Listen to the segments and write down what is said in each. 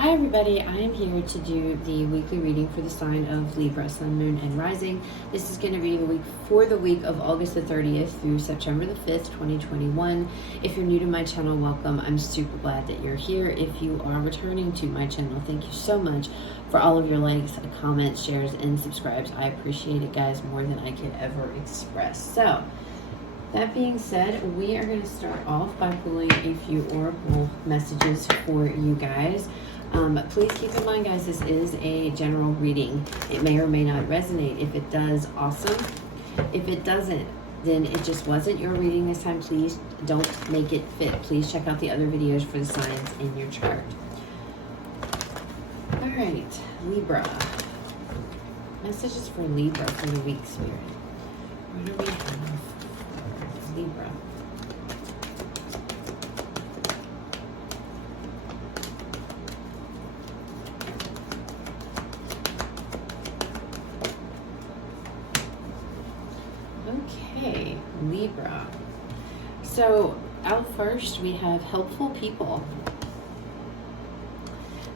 Hi everybody, I am here to do the weekly reading for the sign of Libra, Sun, Moon, and Rising. This is going to be the week of August the 30th through September the 5th, 2021. If you're new to my channel, welcome. I'm super glad that you're here. If you are returning to my channel, thank you so much for all of your likes, comments, shares, and subscribes. I appreciate it, guys, more than I could ever express. So, that being said, we are going to start off by pulling a few oracle messages for you guys. Please keep in mind, guys, this is a general reading. It may or may not resonate. If it does, awesome. If it doesn't, then it just wasn't your reading this time. Please don't make it fit. Please check out the other videos for the signs in your chart. All right, Libra. Messages for Libra for the week, Spirit. What do we have for Libra? Okay, Libra. So out first we have helpful people.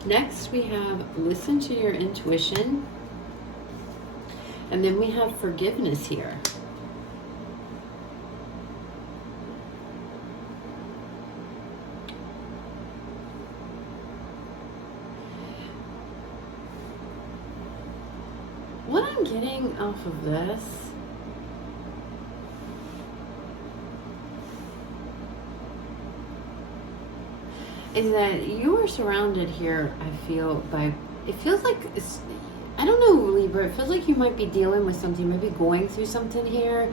Next we have listen to your intuition. And then we have forgiveness here. What I'm getting off of this is that you are surrounded here, I feel, by, it feels like, I don't know, Libra, it feels like you might be dealing with something, maybe going through something here.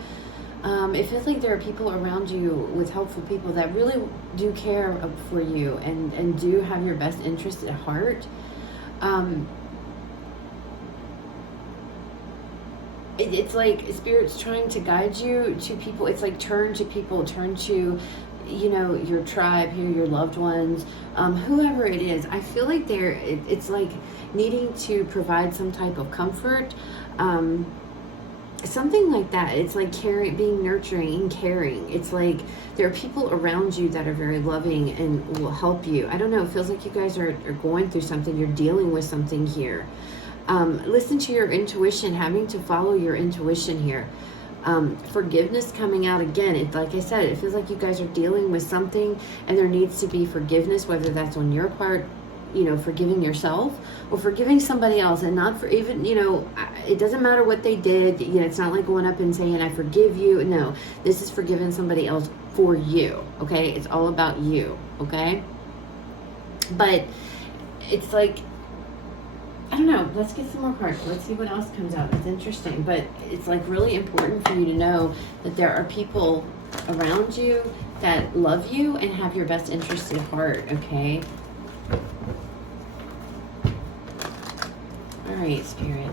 It feels like there are people around you with helpful people that really do care for you and do have your best interest at heart. It's like Spirit's trying to guide you to people. It's like turn to people, turn to, you know, your tribe here, your loved ones, whoever it is. I feel like it's like needing to provide some type of comfort, something like that. It's like being nurturing and caring. It's like there are people around you that are very loving and will help you. I don't know, it feels like you guys are going through something. You're dealing with something here. Listen to your intuition, having to follow your intuition here. Forgiveness coming out again. Like I said, it feels like you guys are dealing with something and there needs to be forgiveness, whether that's on your part, you know, forgiving yourself or forgiving somebody else, and not for even, you know, it doesn't matter what they did. You know, it's not like going up and saying, I forgive you. No, this is forgiving somebody else for you. Okay. It's all about you. Okay. But it's like, I don't know. Let's get some more cards. Let's see what else comes out. It's interesting, but it's like really important for you to know that there are people around you that love you and have your best interest at heart, okay? All right, Spirit.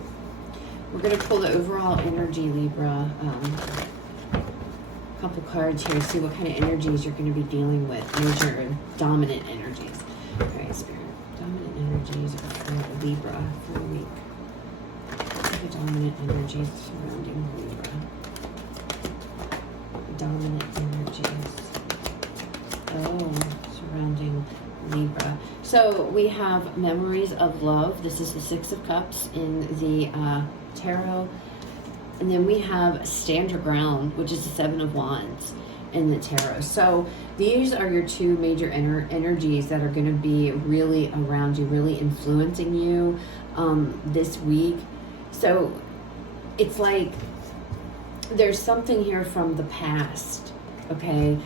We're going to pull the overall energy, Libra. A couple cards here. See what kind of energies you're going to be dealing with. Major and dominant energies. All right, Spirit. Dominant energies for Libra for a week. The dominant energies surrounding Libra. Dominant energies. Oh, surrounding Libra. So we have memories of love. This is the Six of Cups in the tarot. And then we have stand your ground, which is the Seven of Wands in the tarot. So these are your two major energies that are going to be really around you, really influencing you this week. So it's like there's something here from the past, okay,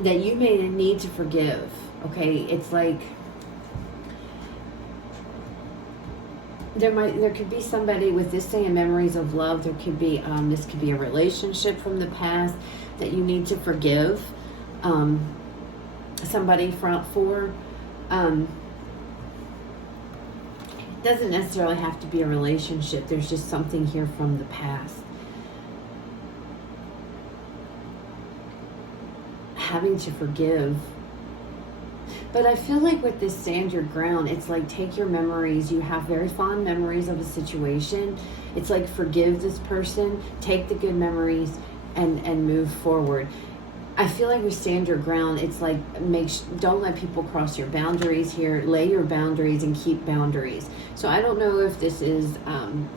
that you may need to forgive, okay? It's like there could be somebody with this saying memories of love. There could be this could be a relationship from the past that you need to forgive somebody for. It doesn't necessarily have to be a relationship. There's just something here from the past. Having to forgive. But I feel like with this stand your ground, it's like take your memories. You have very fond memories of a situation. It's like forgive this person, take the good memories, and move forward. I feel like we stand your ground. It's like, don't let people cross your boundaries here. Lay your boundaries and keep boundaries. So I don't know if this is,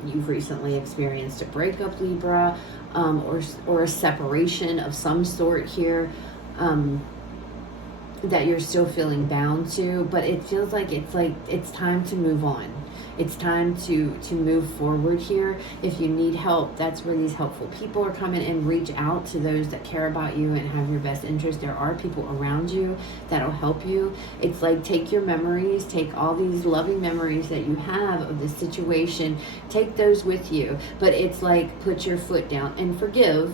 you've recently experienced a breakup, Libra, or a separation of some sort here, that you're still feeling bound to, but it feels like it's time to move on. It's time to move forward here. If you need help, that's where these helpful people are coming in. Reach out to those that care about you and have your best interest. There are people around you that'll help you. It's like, take your memories, take all these loving memories that you have of this situation, take those with you. But it's like, put your foot down and forgive,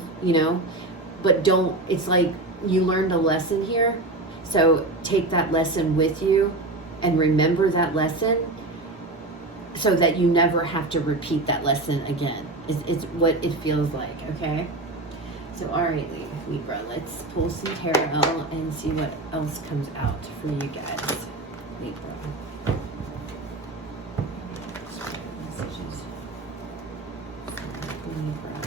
but don't, it's like you learned a lesson here. So take that lesson with you and remember that lesson, so that you never have to repeat that lesson again. It's what it feels like, okay? So, all right, Libra, let's pull some tarot and see what else comes out for you guys. Libra. Messages for Libra.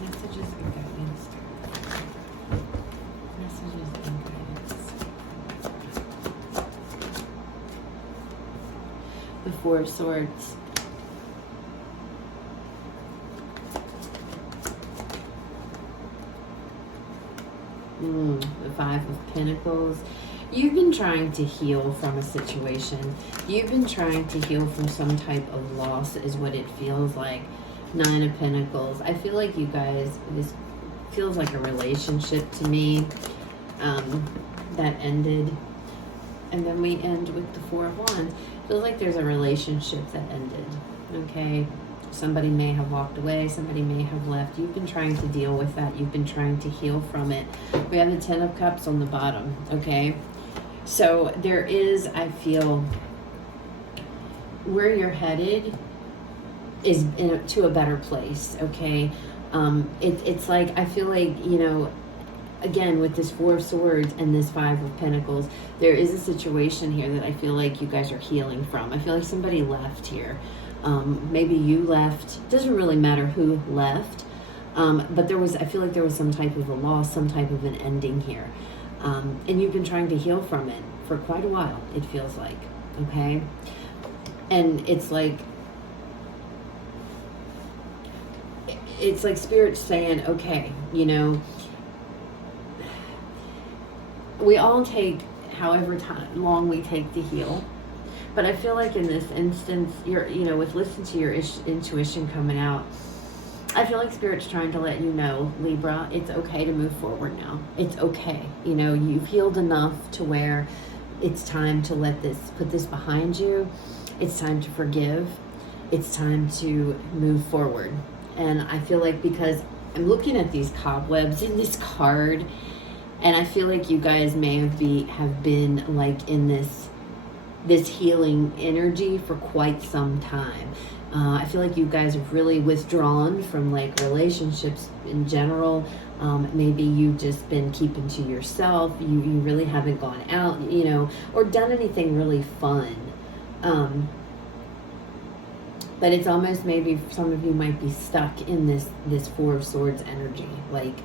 Messages and guidance. Messages and guidance. The Four of Swords. The Five of Pentacles. You've been trying to heal from a situation. You've been trying to heal from some type of loss, is what it feels like. Nine of Pentacles. I feel like you guys, this feels like a relationship to me that ended. And then we end with the Four of Wands. Feels like there's a relationship that ended, okay? Somebody may have walked away. Somebody may have left. You've been trying to deal with that. You've been trying to heal from it. We have the Ten of Cups on the bottom, okay? So there is, I feel, where you're headed is to a better place, okay? It's like, I feel like, again, with this Four of Swords and this Five of Pentacles, there is a situation here that I feel like you guys are healing from. I feel like somebody left here. Maybe you left. Doesn't really matter who left. But I feel like there was some type of a loss, some type of an ending here. And you've been trying to heal from it for quite a while, it feels like. Okay? And it's like Spirit saying, okay, we all take however long we take to heal. But I feel like in this instance, with listening to your intuition coming out, I feel like Spirit's trying to let you know, Libra, it's okay to move forward now. It's okay. You've healed enough to where it's time to put this behind you. It's time to forgive. It's time to move forward. And I feel like, because I'm looking at these cobwebs in this card, and I feel like you guys may have been like in this healing energy for quite some time. I feel like you guys have really withdrawn from like relationships in general. Maybe you've just been keeping to yourself. You really haven't gone out, or done anything really fun. But it's almost, maybe some of you might be stuck in this Four of Swords energy, like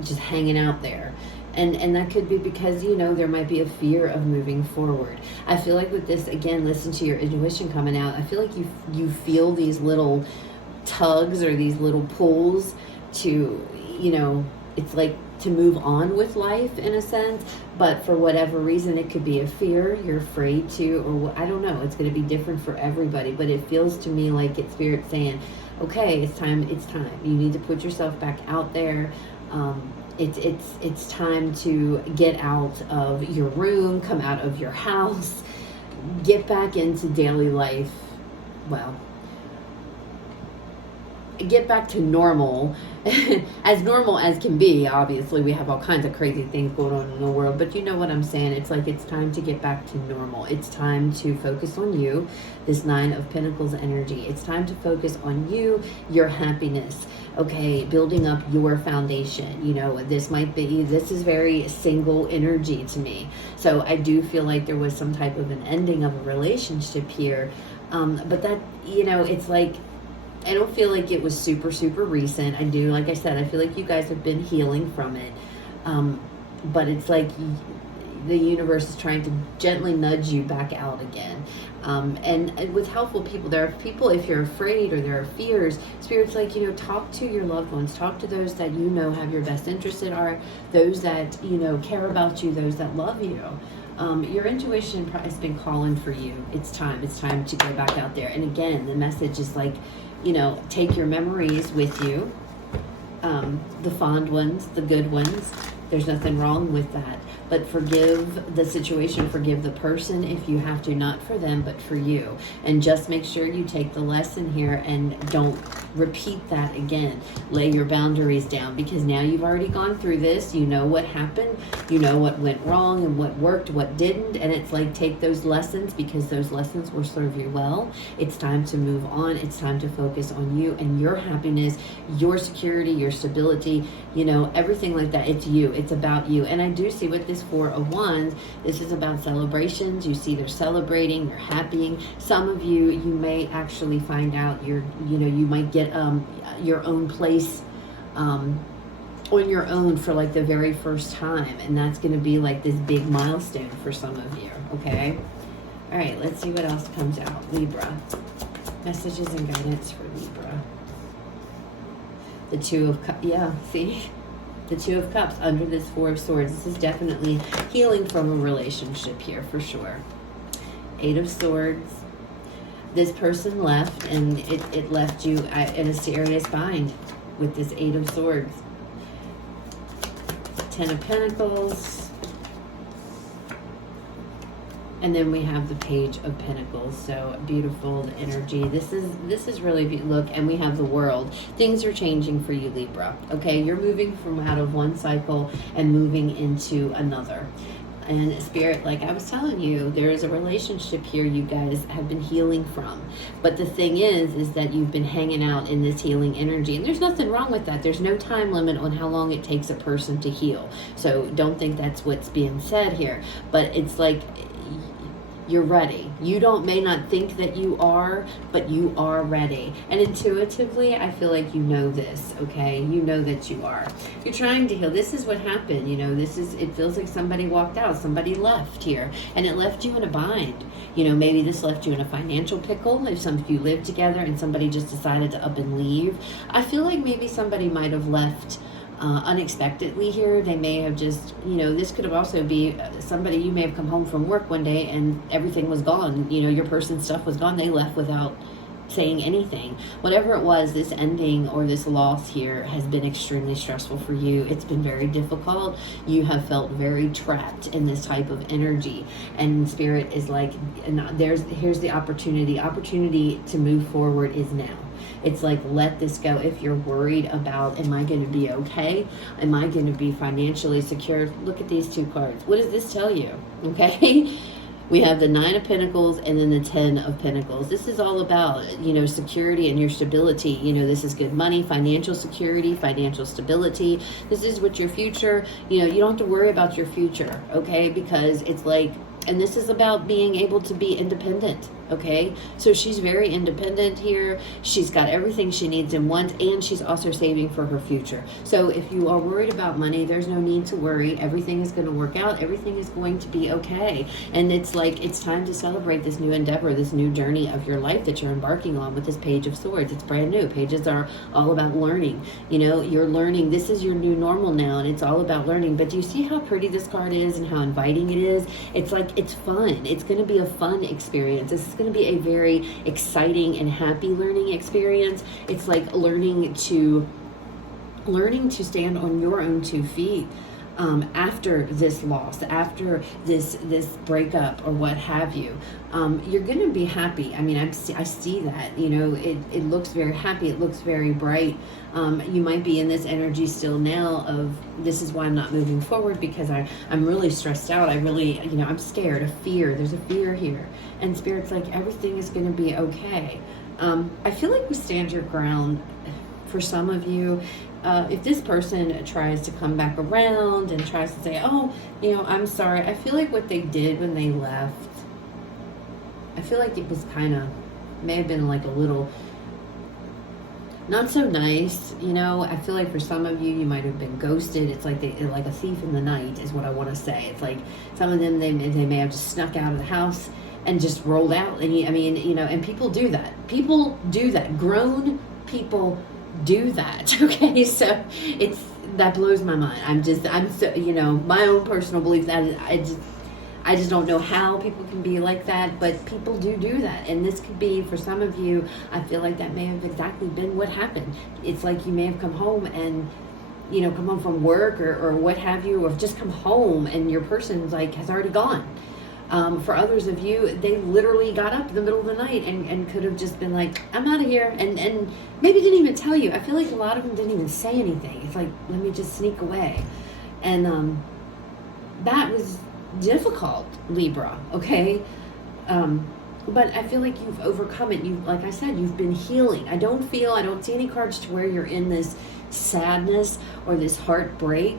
just hanging out there. And that could be because, there might be a fear of moving forward. I feel like with this, again, listen to your intuition coming out. I feel like you feel these little tugs or these little pulls to, it's like to move on with life in a sense. But for whatever reason, it could be a fear. You're afraid to, or I don't know. It's going to be different for everybody. But it feels to me like it's Spirit saying, okay, it's time. You need to put yourself back out there. It's time to get out of your room, come out of your house, get back into daily life. Well, get back to normal, as normal as can be. Obviously, we have all kinds of crazy things going on in the world, but you know what I'm saying. It's like it's time to get back to normal. It's time to focus on you, this Nine of Pentacles energy. It's time to focus on you, your happiness, okay, building up your foundation. This is very single energy to me. So I do feel like there was some type of an ending of a relationship here. But that, it's like, I don't feel like it was super, super recent. I do, like I said, I feel like you guys have been healing from it. But it's like the universe is trying to gently nudge you back out again. And with helpful people, there are people, if you're afraid or there are fears, Spirit's like, talk to your loved ones, talk to those that have your best interest at heart, those that, care about you, those that love you. Your intuition has been calling for you. It's time to go back out there. And again, the message is like, take your memories with you, the fond ones, the good ones. There's nothing wrong with that. But forgive the situation, forgive the person if you have to, not for them, but for you. And just make sure you take the lesson here and don't repeat that again. Lay your boundaries down, because now you've already gone through this. You know what happened. You know what went wrong and what worked, what didn't. And it's like, take those lessons, because those lessons will serve you well. It's time to move on. It's time to focus on you and your happiness, your security, your stability, everything like that. It's you. It's about you. And I do see with this Four of Wands, this is about celebrations. You see they're celebrating, they're happy. Some of you may actually find out you might get your own place on your own for like the very first time, and that's going to be like this big milestone for some of you. Okay, all right, let's see what else comes out. Libra, messages and guidance for Libra. The Two of Cups. Yeah, see, the Two of Cups under this Four of Swords. This is definitely healing from a relationship here for sure. Eight of Swords. This person left, and it left you in a serious bind with this Eight of Swords. Ten of Pentacles. And then we have the Page of Pentacles. So beautiful, the energy. This is really beautiful. Look, and we have the World. Things are changing for you, Libra. Okay, you're moving from out of one cycle and moving into another. And Spirit, like I was telling you, there is a relationship here you guys have been healing from. But the thing is that you've been hanging out in this healing energy. And there's nothing wrong with that. There's no time limit on how long it takes a person to heal. So don't think that's what's being said here. But it's like, you're ready. You may not think that you are, but you are ready. And intuitively, I feel like you know this, okay? You know that you are. You're trying to heal. This is what happened, it feels like somebody walked out, somebody left here, and it left you in a bind. Maybe this left you in a financial pickle if some of you lived together and somebody just decided to up and leave. I feel like maybe somebody might have left unexpectedly here. They may have just, this could have also be somebody, you may have come home from work one day and everything was gone. Your person's stuff was gone. They left without saying anything. Whatever it was, this ending or this loss here has been extremely stressful for you. It's been very difficult. You have felt very trapped in this type of energy, and Spirit is like, here's the opportunity. Opportunity to move forward is now. It's like, let this go. If you're worried about, am I going to be okay? Am I going to be financially secure? Look at these two cards. What does this tell you? Okay. We have the Nine of Pentacles and then the Ten of Pentacles. This is all about, security and your stability. This is good money, financial security, financial stability. This is what your future, you don't have to worry about your future, okay? Because it's like, and this is about being able to be independent, okay? So she's very independent here. She's got everything she needs and wants, and she's also saving for her future. So if you are worried about money, there's no need to worry. Everything is going to work out. Everything is going to be okay. And it's like, it's time to celebrate this new endeavor, this new journey of your life that you're embarking on with this Page of Swords. It's brand new. Pages are all about learning. You're learning. This is your new normal now, and it's all about learning. But do you see how pretty this card is and how inviting it is? It's like, it's fun. It's going to be a fun experience. This is going to be a very exciting and happy learning experience. It's like learning to stand on your own 2 feet. After this loss, after this breakup or what have you, you're going to be happy. I mean, I see that, it looks very happy. It looks very bright. You might be in this energy still now of, this is why I'm not moving forward, because I'm really stressed out. I really, I'm scared, a fear. There's a fear here. And Spirit's like, everything is going to be okay. I feel like we stand your ground for some of you. If this person tries to come back around and tries to say, oh, I'm sorry, I feel like what they did when they left, I feel like it was may have been like a little not so nice. You know, I feel like for some of you, you might have been ghosted. It's like like a thief in the night is what I want to say. It's like some of them, they may have just snuck out of the house and just rolled out. And I mean, you know, and people do that. People do that. Grown people do that. Okay, so that blows my mind. I'm so, you know, my own personal belief that I just don't know how people can be like that, but people do that. And this could be, for some of you, I feel like that may have exactly been what happened. It's like you may have come home and, you know, come home from work or what have you, or just come home and your person's like has already gone. For others of you, they literally got up in the middle of the night and could have just been like, I'm out of here, and maybe didn't even tell you. I feel like a lot of them didn't even say anything. It's like, let me just sneak away. And that was difficult, Libra, okay? But I feel like you've overcome it. You, like I said, you've been healing. I don't see any cards to where you're in this sadness or this heartbreak.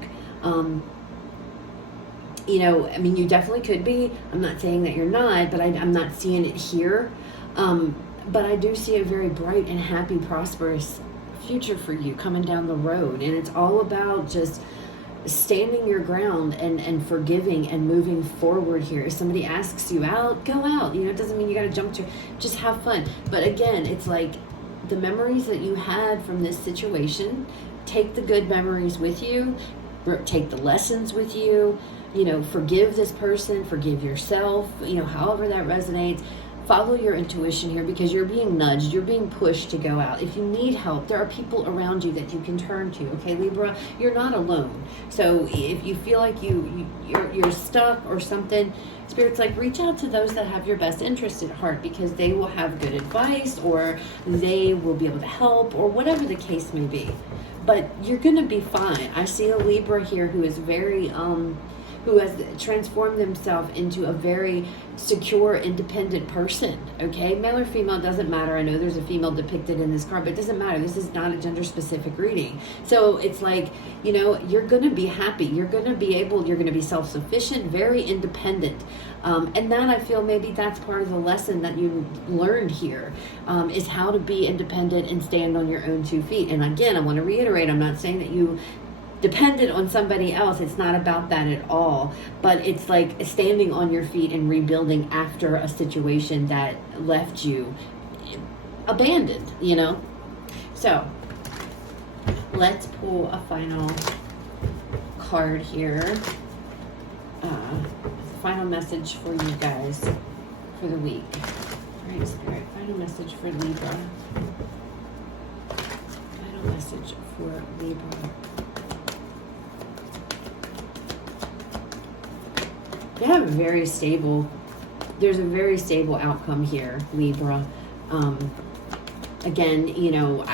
You know, I mean, you definitely could be. I'm not saying that you're not, but I'm not seeing it here. But I do see a very bright and happy, prosperous future for you coming down the road. And it's all about just standing your ground and forgiving and moving forward here. If somebody asks you out, go out. You know, it doesn't mean you got to jump to, just have fun. But again, it's like the memories that you had from this situation, take the good memories with you, take the lessons with you, you know, forgive this person, forgive yourself, you know, however that resonates. Follow your intuition here, because you're being nudged, you're being pushed to go out. If you need help, there are people around you that you can turn to. Okay, Libra, you're not alone. So if you feel like you're stuck or something, Spirit's like, reach out to those that have your best interest at heart, because they will have good advice, or they will be able to help, or whatever the case may be. But you're gonna be fine. I see a Libra here who is very who has transformed themselves into a very secure, independent person, okay? Male or female, doesn't matter. I know there's a female depicted in this card, but it doesn't matter. This is not a gender-specific reading. So it's like, you know, you're going to be happy. You're going to be self-sufficient, very independent. And that, I feel, maybe that's part of the lesson that you learned here, is how to be independent and stand on your own 2 feet. And again, I want to reiterate, I'm not saying that you dependent on somebody else. It's not about that at all. But it's like standing on your feet and rebuilding after a situation that left you abandoned, you know? So let's pull a final card here. Final message for you guys for the week. All right, Spirit, final message for Libra. Final message for Libra. They have there's a very stable outcome here, Libra. Again, you know,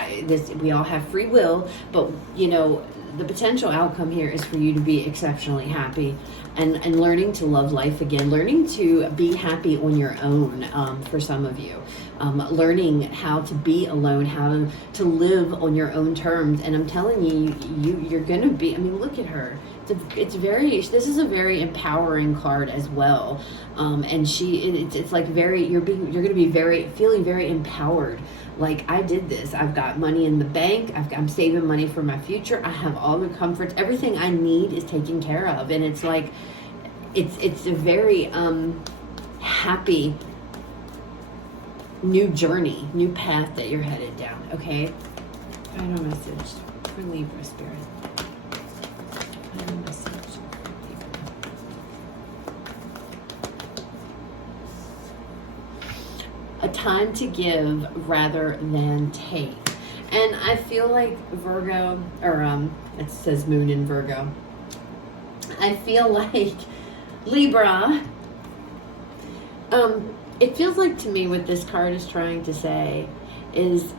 we all have free will, but, you know, the potential outcome here is for you to be exceptionally happy and learning to love life again, learning to be happy on your own, for some of you. Learning how to be alone, how to live on your own terms. And I'm telling you, you're going to be, I mean, look at her. This is a very empowering card as well. And it's like you're going to be feeling very empowered. Like, I did this. I've got money in the bank. I'm saving money for my future. I have all the comforts. Everything I need is taken care of. And it's like, it's a very happy new journey, new path that you're headed down. Okay. Final message for Libra, Spirit. Final message for Libra. A time to give rather than take. And I feel like Virgo, or it says Moon in Virgo. I feel like Libra, it feels like to me what this card is trying to say is,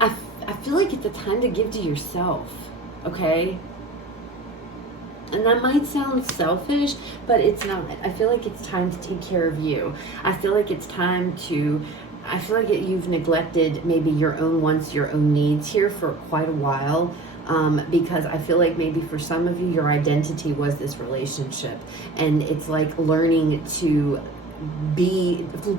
I feel like it's a time to give to yourself, okay? And that might sound selfish, but it's not. I feel like it's time to take care of you. I feel like it's time to, I feel like you've neglected maybe your own wants, your own needs here for quite a while. Because I feel like maybe for some of you, your identity was this relationship. And it's like learning to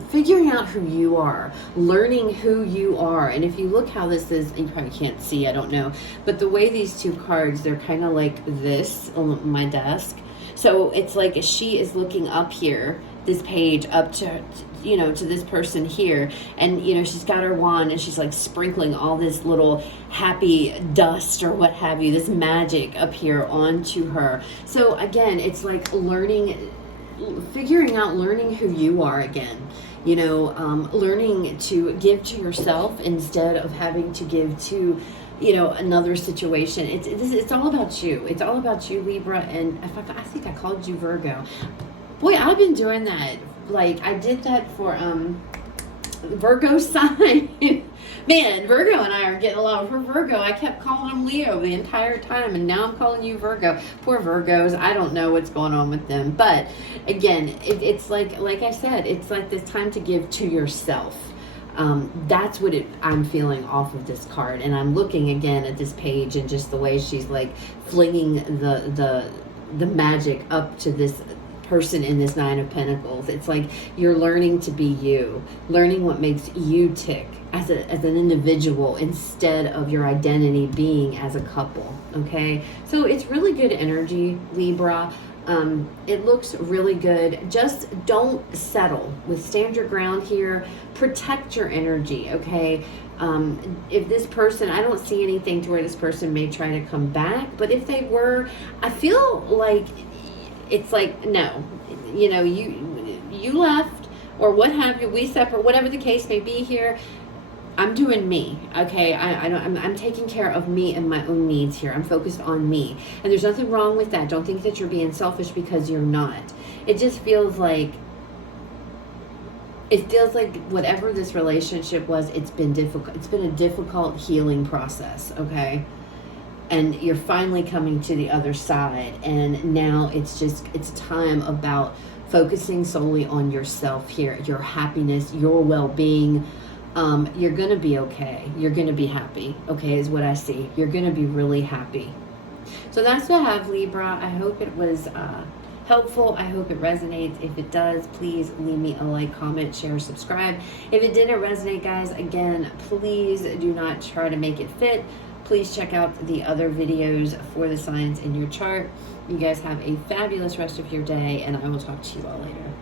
figuring out who you are, learning who you are. And if you look how this is, you probably can't see, I don't know, but the way these two cards, they're kind of like this on my desk. So it's like she is looking up here, this page, up to, you know, to this person here. And, you know, she's got her wand and she's like sprinkling all this little happy dust or what have you, this magic up here onto her. So again, it's like figuring out learning who you are again. You know, learning to give to yourself instead of having to give to, you know, another situation. It's all about you. It's all about you, Libra. And I think I called you Virgo. Boy, I've been doing that. Like, I did that for Virgo sign. Man, Virgo and I are getting along. For Virgo, I kept calling him Leo the entire time, and now I'm calling you Virgo. Poor Virgos. I don't know what's going on with them. But again, it's like I said, it's like this time to give to yourself. That's what I'm feeling off of this card. And I'm looking again at this page and just the way she's like flinging the magic up to this person in this Nine of Pentacles. It's like you're learning to be you, learning what makes you tick as an individual instead of your identity being as a couple. Okay, so it's really good energy, Libra. It looks really good. Just don't settle. Stand your ground here. Protect your energy, okay? If this person, I don't see anything to where this person may try to come back, but if they were, I feel like it's like, no, you know, you left or what have you, we separate, whatever the case may be here. I'm doing me, okay? I'm taking care of me and my own needs here. I'm focused on me. And there's nothing wrong with that. Don't think that you're being selfish, because you're not. It just feels like, whatever this relationship was, it's been difficult. It's been a difficult healing process, okay? And you're finally coming to the other side. And now it's time about focusing solely on yourself here, your happiness, your well-being. You're going to be okay. You're going to be happy, okay, is what I see. You're going to be really happy. So that's what I have, Libra. I hope it was helpful. I hope it resonates. If it does, please leave me a like, comment, share, subscribe. If it didn't resonate, guys, again, please do not try to make it fit. Please check out the other videos for the signs in your chart. You guys have a fabulous rest of your day, and I will talk to you all later.